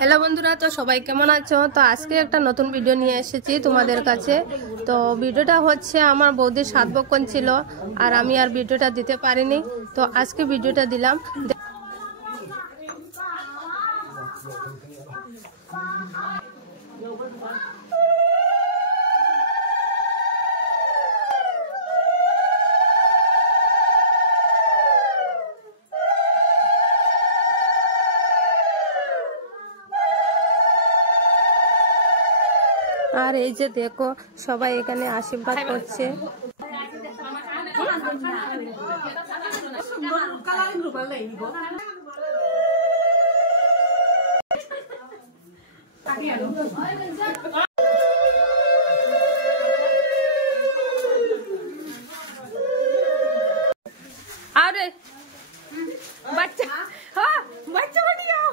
হ্যালো বন্ধুরা, তো সবাই কেমন আছো? তো আজকে একটা নতুন ভিডিও নিয়ে এসেছি তোমাদের কাছে। তো ভিডিওটা হচ্ছে আমার বৌদির 7 বক্ষণ ছিল, আর আমি আর ভিডিওটা দিতে পারিনি, তো আজকে ভিডিওটা দিলাম। আর এই যে দেখো, সবাই এখানে আশীর্বাদ করছে। আরে বাচ্চা, হ্যাঁ বাচ্চা বানিয়াও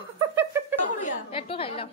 একটু খাইলাম।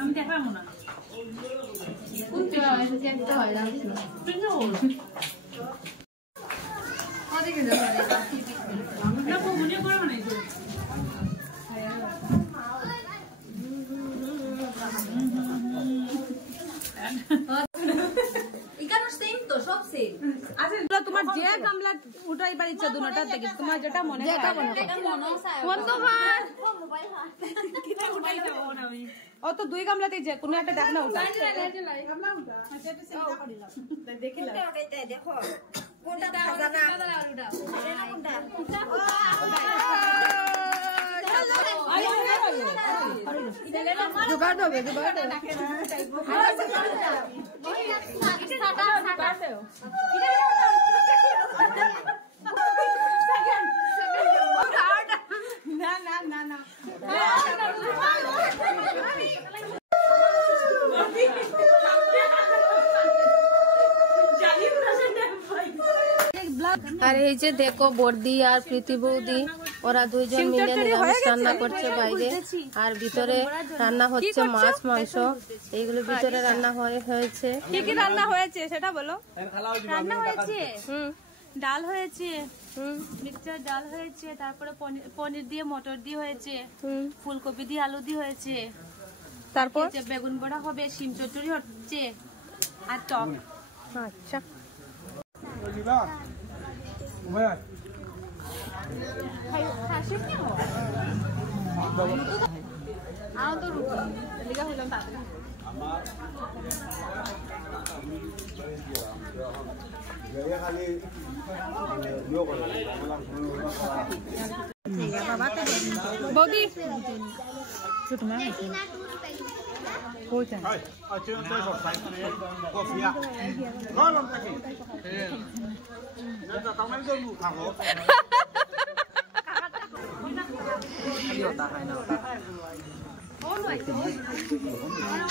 আমি দেখলাম না তোমার যে গামলা উঠাই পারিছে দুটার থেকে তোমার যেটা মনে ও তো দুই গামলাতে যে কোনো একটা দেখ না উঠা জোগাড় হবে আর এই যে দেখো, বর্দি আর প্রীতি বৌদি ওরা দুইজন মিলে নিরামিষ রান্না করছে বাইরে, আর ভিতরে রান্না হচ্ছে মাছ মাংস। এইগুলো ভিতরে রান্না হয়েছে। কি কি রান্না হয়েছে সেটা বলো। রান্না হয়েছে ডাল হয়েছে, মিক্সচার ডাল হয়েছে, তারপরে পনির দিয়ে মটর দিয়ে হয়েছে, ফুলকপি দিয়ে আলু দিয়ে হয়েছে, তারপর বেগুন বড়া হবে, শিম চচ্চড়ি হচ্ছে আর টক। আচ্ছা বৌদি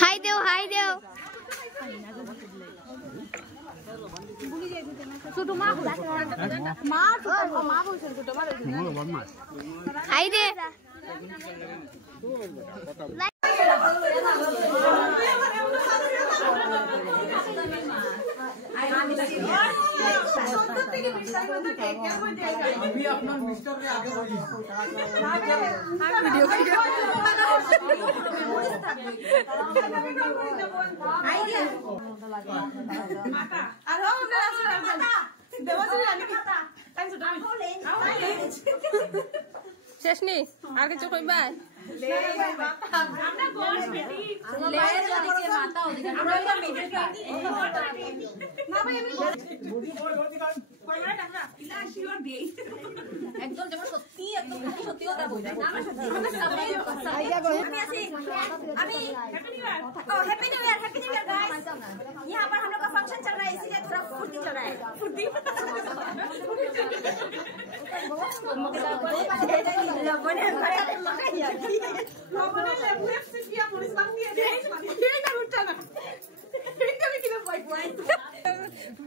হাই দেও হাই দেও হাই দে শেষ নি আর কিছু কইবা একদম যেমন সত্যি একদম সত্যি কথা বলি अभी हैप्पी न्यू ईयर गाइस। यहाँ पर हम लोग का फंक्शन चल रहा है इसीलिए थोड़ा फुर्ती चल रहा है। फुर्ती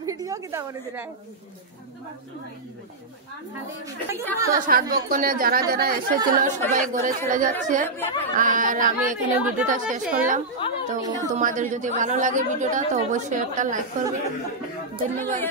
वीडियो कितना बने दे रहा है। তো সাত বক্ষণে যারা যারা এসেছিল সবাই ঘরে চলে যাচ্ছে আর আমি এখানে ভিডিওটা শেষ করলাম। তো তোমাদের যদি ভালো লাগে ভিডিওটা তো অবশ্যই একটা লাইক করবে। ধন্যবাদ।